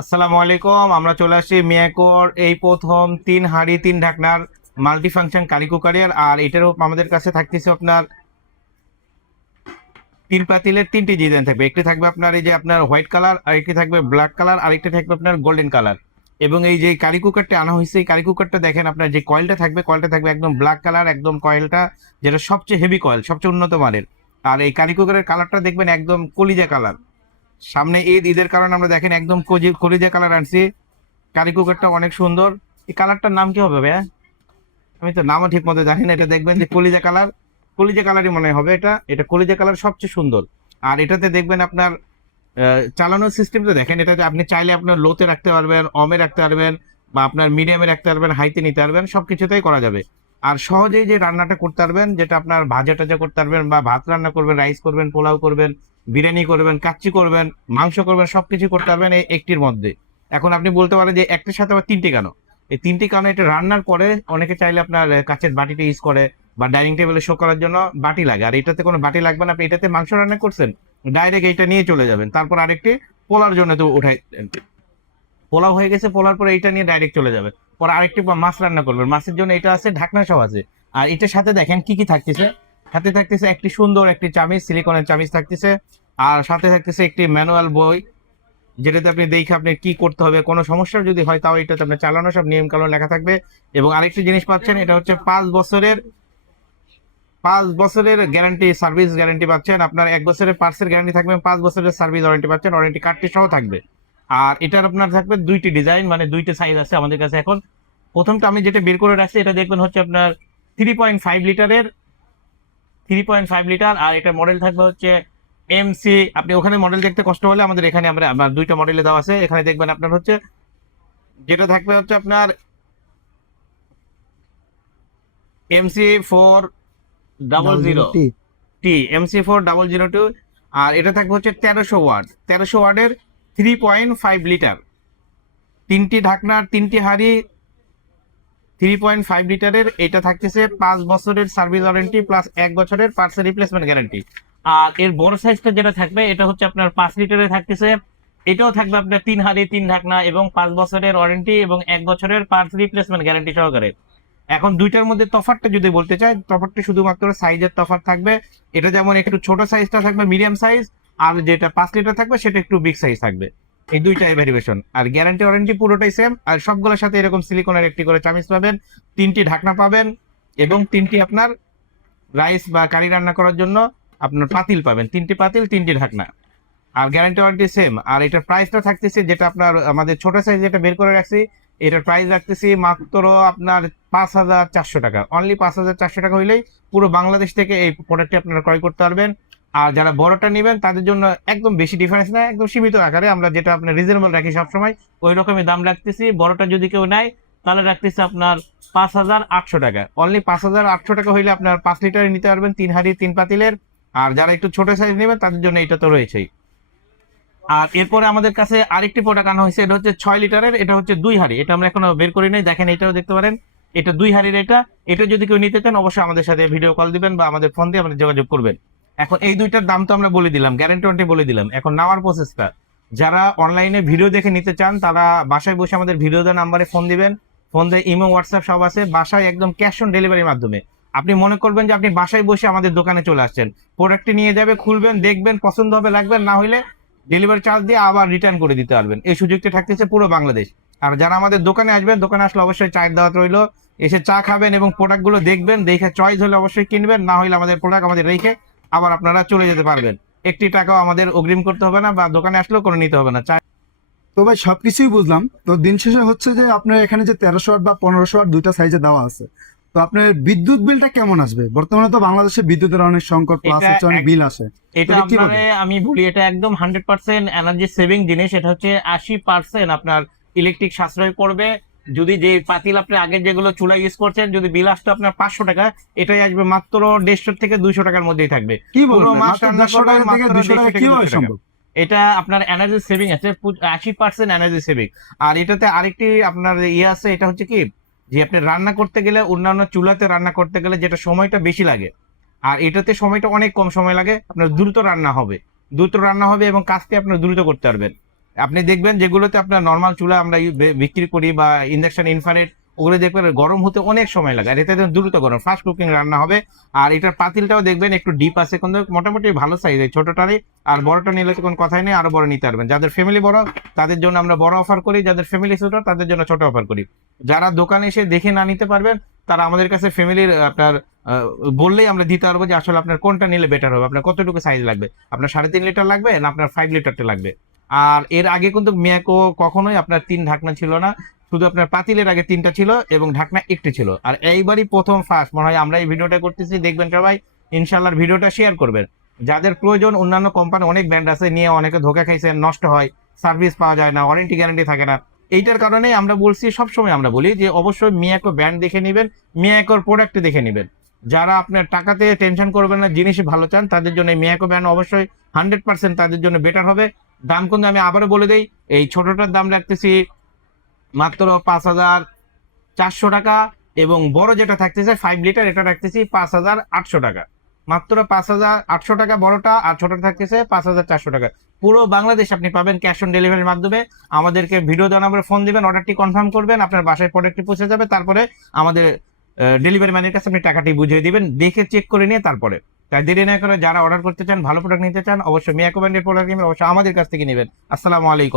আসসালামু আলাইকুম। আমরা চলে আসছি মিয়াকোর এই প্রথম 3 হাঁড়ি 3 ঢাকনার মাল্টি ফাংশন কারি কুকারের। আর এটারও আমাদের কাছে থাকতেছে আপনার 3 পাতিলের 3টি ডিজাইন থাকবে। একটি থাকবে আপনার এই যে আপনার হোয়াইট কালার, আরেকটি থাকবে ব্ল্যাক কালার, আরেকটি থাকবে আপনার গোল্ডেন কালার। এবং এই যে কারি কুকারটা আনা হয়েছে, এই কারি কুকারটা দেখেন আপনার যে কয়েলটা থাকবে একদম ব্ল্যাক কালার, একদম কয়েলটা যেটা সবচেয়ে হেভি কয়েল, সবচেয়ে উন্নত মানের। আর এই কারি কুকারের কালারটা দেখবেন একদম কলিজা কালার। সামনে ঈদের কারণে আমরা দেখেন একদম কলিজা কালার আনছি। কারি কুকারটা অনেক সুন্দর। এই কালারটার নাম কি হবে ভাইয়া? আমি তো নামও ঠিক মতো জানি না। এটা দেখবেন যে কলিজা কালার, কলিজা কালারই মনে হবে। এটা এটা কলিজা কালার সবচেয়ে সুন্দর। আর এটাতে দেখবেন আপনার চালানোর সিস্টেমটা দেখেন। এটাতে আপনি চাইলে আপনার লোতে রাখতে পারবেন, অমে রাখতে পারবেন, বা আপনার মিডিয়ামে রাখতে পারবেন, হাইতে নিতে পারবেন, সবকিছুতেই করা যাবে। আর সহজেই যে রান্নাটা করতে পারবেন, যেটা আপনার ভাজা টাজা করতে পারবেন, বা ভাত রান্না করবেন, রাইস করবেন, পোলাও করবেন, বিরিয়ানি করবেন, কাচ্চি করবেন, মাংস করবেন, সবকিছু করতে পারবেন এই একটির মধ্যে। এখন আপনি বলতে পারেন যে একটির সাথে আবার 3টি কেন? এই 3টি কারণ, এটা রান্নার পরে অনেকে চাইলে আপনার কাচের বাটিটা ইউজ করে, বা ডাইনিং টেবিলে শো করার জন্য বাটি লাগে। আর এটাতে কোনো বাটি লাগবে না। আপনি এটাতে মাংস রান্না করছেন, ডাইরেক্ট এইটা নিয়ে চলে যাবেন। তারপর আরেকটি পোলার জন্য তো উঠাই, পোলাও হয়ে গেছে, পোলার পরে এইটা নিয়ে ডাইরেক্ট চলে যাবে। পরে আরেকটি মাছ রান্না করবেন, মাছের জন্য এটা আছে, ঢাকনা সহ আছে। আর এটার সাথে দেখেন কি কি থাকতেছে। সাথে থাকতেছে একটি সুন্দর একটি চামিচ, সিলিকনের চামিচ থাকতেছে। আর সাথে থাকতেছে একটি ম্যানুয়াল বই, যেটাতে আপনি দেখে আপনি কি করতে হবে, কোনো সমস্যা যদি হয় তাও এটাতে আপনার চালানো সব নিয়ম কানুন লেখা থাকবে। এবং আরেকটি জিনিস পাচ্ছেন, এটা হচ্ছে 5 বছরের গ্যারান্টি, সার্ভিস গ্যারান্টি পাচ্ছেন। আপনার 1 বছরের পার্টসের গ্যারান্টি থাকবে, 5 বছরের সার্ভিস ওয়ারেন্টি পাচ্ছেন, ওয়ারেন্টি কার্ডটি সহ থাকবে। আর এটার আপনার থাকবে 2টি ডিজাইন, মানে 2টি সাইজ আছে আমাদের কাছে এখন। প্রথমটা আমি যেটা বের করে রাখছি, এটা দেখবেন হচ্ছে আপনার 3.5 লিটারের, 3.5 লিটার। আর এটা মডেল থাকবে হচ্ছে এমসি। আপনি ওখানে মডেল দেখতে কষ্ট হলে আমাদের এখানে আমরা 2টা মডেলে দেওয়া আছে। এখানে দেখবেন আপনার হচ্ছে যেটা থাকবে হচ্ছে আপনার MC400 002T। MC4002। আর এটা থাকবে হচ্ছে 1300 ওয়াট, 1300 ওয়াটের 3.5 লিটার। 3টি ঢাকনার 3টি হাঁড়ি 3.5 লিটারের। এটা থাকতেছে 5 বছরের সার্ভিস ওয়ারেন্টি প্লাস 1 বছরের পার্টস রিপ্লেসমেন্ট গ্যারান্টি। আর এর বড় সাইজটা যেটা থাকবে, এটা হচ্ছে আপনার 5 লিটারে থাকতেছে। এটাও থাকবে আপনার 3 হাঁড়ি 3 ঢাকনা এবং 5 বছরের ওয়ারেন্টি এবং 1 বছরের পার্টস রিপ্লেসমেন্ট গ্যারান্টি সহকারে। এখন দুইটার মধ্যে তফাৎটা যদি বলতে চাই, তফাৎটা শুধুমাত্র সাইজের তফাৎ থাকবে। এটা যেমন একটু ছোট সাইজটা থাকবে মিডিয়াম সাইজ, আর যেটা 5 লিটার থাকবে সেটা একটু বিগ সাইজ থাকবে। এই দুইটাই ভেরিয়েশন। আর গ্যারান্টি ওয়ারেন্টি পুরোটাই সেম। আর সবগুলোর সাথে এরকম সিলিকনের একটি করে চামিচ পাবেন, 3টি ঢাকনা পাবেন, এবং 3টি আপনার রাইস বা কারি রান্না করার জন্য আপনার পাতিল পাবেন, 3টি পাতিল 3টি ঢাকনা। আর গ্যারান্টি ওয়ারেন্টি সেম। আর এটার প্রাইসটা থাকতেছে, যেটা আপনার আমাদের ছোট সাইজ যেটা বের করে রাখছি, এটার প্রাইস রাখতেছি মাত্র আপনার 5,400 টাকা। অনলি 5,400 টাকা হইলেই পুরো বাংলাদেশ থেকে এই প্রোডাক্টটি আপনারা ক্রয় করতে পারবেন। আর যারা বড়টা নেবেন তাদের জন্য একদম বেশি ডিফারেন্স না, একদম সীমিত আকারে আমরা যেটা আপনার রিজনেবল রাখি সবসময়, ওই রকমই দাম রাখতেছি। বড়টা যদি কেউ নেয় তাহলে রাখতেছি আপনার 5,800 টাকা। অনলি 5,800 টাকা হইলে আপনার 5 লিটারে নিতে পারবেন, 3 হাঁড়ি 3 পাতিলের। আর যারা একটু ছোট সাইজ নেবেন তাদের জন্য এটা তো রয়েছেই। আর এরপরে আমাদের কাছে আরেকটি প্রোডাক্ট আনা হয়েছে, এটা হচ্ছে 6 লিটারের। এটা হচ্ছে 2 হাঁড়ি, এটা আমরা এখনো বের করি নাই, দেখেন এটাও দেখতে পারেন। এটা 2 হাঁড়ির। এটা এটা যদি কেউ নিতে চান অবশ্যই আমাদের সাথে ভিডিও কল দিবেন বা আমাদের ফোন দিয়ে আমাদের যোগাযোগ করবেন। এখন এই দুইটার দাম তো আমরা বলে দিলাম, গ্যারান্টি ওয়ারেন্টি বলে দিলাম। এখন নেওয়ার প্রসেসটা, যারা অনলাইনে ভিডিও দেখে নিতে চান তারা বাসায় বসে আমাদের ভিডিও দেওয়া নাম্বারে ফোন দিবেন। ফোন দিয়ে ইমো হোয়াটসঅ্যাপ সব আছে, বাসায় একদম ক্যাশ অন ডেলিভারির মাধ্যমে। আপনি মনে করবেন যে আপনি বাসায় বসে আমাদের দোকানে চলে আসছেন, প্রোডাক্টটি নিয়ে যাবে, খুলবেন, দেখবেন, পছন্দ হবে, লাগবেন, না হলে ডেলিভারি চার্জ দিয়ে আবার রিটার্ন করে দিতে পারবেন। এই সুযোগটি থাকতেছে পুরো বাংলাদেশ। আর যারা আমাদের দোকানে আসবেন, দোকানে আসলে অবশ্যই চায়ের দাওয়াত রইলো। এসে চা খাবেন এবং প্রোডাক্টগুলো দেখবেন, দেখে চয়েস হলে অবশ্যই কিনবেন, না হলে আমাদের প্রোডাক্ট আমাদের রেখে আবার আপনারা চলে যেতে পারবেন। একটি টাকাও আমাদের অগ্রিম করতে হবে না, বা দোকানে আসলেও করে নিতে হবে না। তো ভাই সবকিছুই বুঝলাম, তো দিন শেষে হচ্ছে যে আপনার এখানে যে 1300 ওয়াট বা 1500 ওয়াট দুইটা সাইজে দেওয়া আছে, তো আপনার বিদ্যুৎ বিলটা কেমন আসবে? বর্তমানে তো বাংলাদেশে বিদ্যুতের অনেক সংকট, প্লাস এটা হচ্ছে অনেক বিল আসে। এটা এটা আপনার, কিভাবে? আমি বলি এটা একদম 100% এনার্জি সেভিং জিনিস। এটা হচ্ছে 80% আপনার ইলেকট্রিক সাশ্রয় করবে। যদি যে পাতিল আপনি আগে যেগুলো চুলা ইউজ করছেন, যদি বিল আসতো আপনার 500 টাকা, এটাই আসবে মাত্র 150 থেকে 200 টাকার মধ্যেই থাকবে। কি পুরো বলবেন, মাস মাত্র রান্না 150 করবেন টাকা থেকে মাত্র 200 টাকা 150 থেকে কিভাবে 200 টাকা। সম্ভব? এটা আপনার এনার্জি সেভিং আছে, 80% এনার্জি সেভিং। আর এটাতে আরেকটি আপনার ইয়ে আছে, এটা হচ্ছে কি, যে আপনি রান্না করতে গেলে, অন্যান্য চুলাতে রান্না করতে গেলে যেটা সময়টা বেশি লাগে, আর এটাতে সময়টা অনেক কম সময় লাগে। আপনার দ্রুত রান্না হবে, দ্রুত রান্না হবে এবং কাজটি আপনার দ্রুত করতে পারবেন। আপনি দেখবেন যেগুলোতে আপনার নর্মাল চুলা আমরা বিক্রি করি বা ইন্ডাকশন ইনফ্রারেড, ওগুলো দেখবেন গরম হতে অনেক সময় লাগে, আর এতে দ্রুত গরম ফাস্ট কুকিং রান্না হবে। আর এটার পাতিলটাও দেখবেন একটু ডিপ আছে, কিন্তু মোটামুটি ভালো সাইজ, ছোটটারই। আর বড়টা নিলে তো কোনো কথাই নেই, আরো বড় নিতে পারবেন। যাদের ফ্যামিলি বড় তাদের জন্য আমরা বড় অফার করি, যাদের ফ্যামিলি ছোট তাদের জন্য ছোট অফার করি। যারা দোকানে এসে দেখে না নিতে পারবেন তারা আমাদের কাছে ফ্যামিলির আপনার বললেই আমরা দিতে পারবো যে আসলে আপনার কোনটা নিলে বেটার হবে, আপনার কতটুকু সাইজ লাগবে, আপনার 3.5 লিটার লাগবে না আপনার 5 লিটারটা লাগবে। আর এর আগে কিন্তু মিয়াকো কখনোই আপনার 3 ঢাকনা ছিল না, শুধু আপনার পাতিলের আগে 3টা ছিল এবং ঢাকনা একটি ছিল। আর এইবারই প্রথম ফার্স্ট মনে হয় আমরা এই ভিডিওটা করতেছি, দেখবেন সবাই ইনশাআল্লাহ ভিডিওটা শেয়ার করবেন। যাদের প্রয়োজন, অন্যান্য কোম্পানি অনেক ব্র্যান্ড আছে, নিয়ে অনেকে ধোকা খাইছেন, নষ্ট হয়, সার্ভিস পাওয়া যায় না, ওয়ারেন্টি গ্যারান্টি থাকে না। এইটার কারণেই আমরা বলছি, সবসময় আমরা বলি যে অবশ্যই মিয়াকো ব্র্যান্ড দেখে নেবেন, মিয়াকোর প্রোডাক্ট দেখে নেবেন। যারা আপনার টাকাতে টেনশন করবেন না, জিনিস ভালো চান, তাদের জন্য এই মিয়াকো ব্র্যান্ড অবশ্যই 100% তাদের জন্য বেটার হবে। দাম কিন্তু আমি আবারও বলে দেই, এই ছোটটার দাম রাখতেছি মাত্র 5,400 টাকা, এবং বড় যেটা থাকতেছে 5 লিটার এটা রাখতেছি 5,800 টাকা। মাত্র 5,800 টাকা বড়টা, আর ছোটটা থাকতেছে 5,400 টাকা। পুরো বাংলাদেশ আপনি পাবেন ক্যাশ অন ডেলিভারির মাধ্যমে। আমাদেরকে ভিডিও দেওয়ার নাম্বারে ফোন দিবেন, অর্ডারটি কনফার্ম করবেন, আপনার বাসায় প্রোডাক্টটি পৌঁছে যাবে। তারপরে আমাদের ডেলিভারি ম্যানের কাছে আপনি টাকাটি বুঝিয়ে দিবেন, দেখে চেক করে নিয়ে তারপরে। তাই দেরি না করে যারা অর্ডার করতে চান, ভালো প্রোডাক্ট নিতে চান, অবশ্যই মিয়াকো ব্র্যান্ডের প্রোডাক্ট নেবেন, অবশ্যই আমাদের কাছ থেকে নেবেন। আসসালামু আলাইকুম।